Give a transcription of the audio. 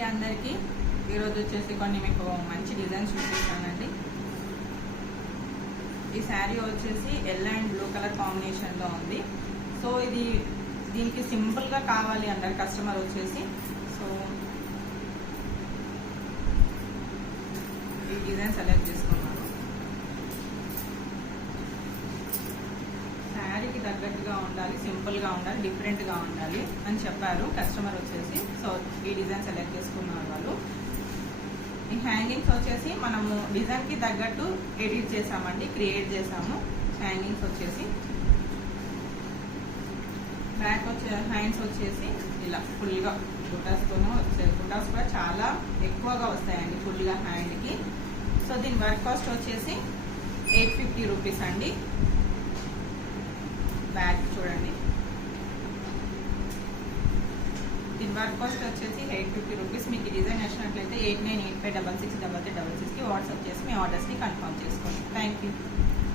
అండి అందరికీ. ఈరోజు వచ్చేసి కొన్ని మీకు మంచి డిజైన్స్ చూపిస్తానండి. ఈ శారీ వచ్చేసి ఎల్లో అండ్ బ్లూ కలర్ కాంబినేషన్లో ఉంది. సో ఇది దీనికి సింపుల్గా కావాలి అన్నారు కస్టమర్ వచ్చేసి. సో ఈ డిజైన్ సెలెక్ట్ చేసుకున్నాను. శారీకి తగ్గట్టుగా ఉండాలి, సింపుల్గా ఉండాలి, డిఫరెంట్గా ఉండాలి అని చెప్పారు కస్టమర్ వచ్చేసి. సో ఈ డిజైన్ సెలెక్ట్ చేసుకున్నారు వాళ్ళు. ఈ హ్యాంగింగ్స్ వచ్చేసి మనము డిజైన్కి తగ్గట్టు ఎడిట్ చేసామండి, క్రియేట్ చేసాము. హ్యాంగింగ్స్ వచ్చేసి బ్యాక్ హ్యాండ్స్ వచ్చేసి ఇలా ఫుల్గా బుటాస్తోనూ వచ్చాయి. బుటాస్ కూడా చాలా ఎక్కువగా వస్తాయండి ఫుల్గా హ్యాండ్కి. సో దీని వర్క్ కాస్ట్ వచ్చేసి 850 రూపీస్ అండి. బ్యాక్ చూడండి, దీని వర్క్ కాస్ట్ వచ్చేసి 850 రూపీస్. మీకు ఈ డిజైన్ నచ్చినట్లయితే 8985663366కి వాట్సాప్ చేసి మీ ఆర్డర్స్ని కన్ఫర్మ్ చేసుకోండి. Thank you.